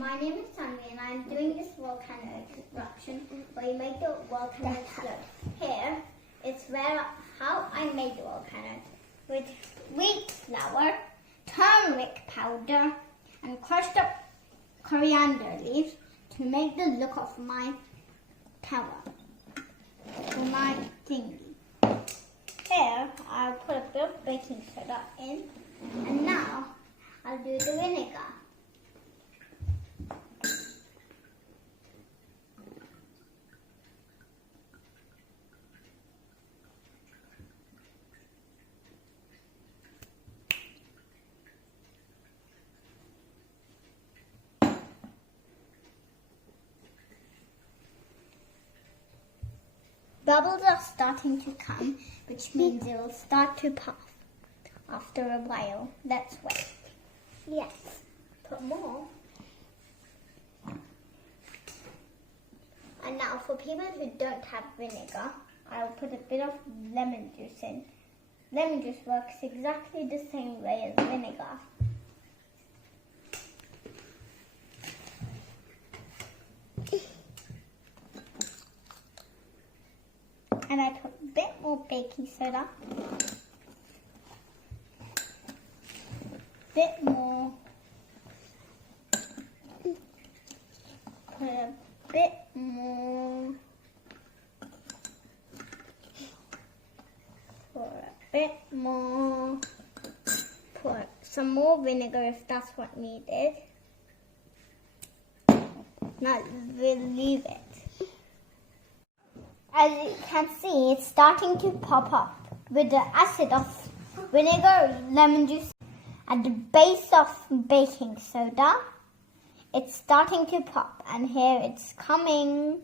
my name is Saanvi and I'm doing this volcanic eruption where you make the volcano explode. Here, it's how I made the volcano with wheat flour, turmeric powder and crushed up coriander leaves to make the look of my tower, or my thingy. Here, I'll put a bit of baking soda in and now I'll do the vinegar. Bubbles are starting to come, which means it will start to puff after a while. Let's wait. Yes, put more. And now for people who don't have vinegar, I'll put a bit of lemon juice in. Lemon juice works exactly the same way as vinegar. And I put a bit more baking soda. Bit more. Put a bit more. Put a bit more. Put some more vinegar if that's what needed. Now we'll leave it. As you can see, it's starting to pop up with the acid of vinegar, lemon juice, and the base of baking soda. It's starting to pop, and here it's coming.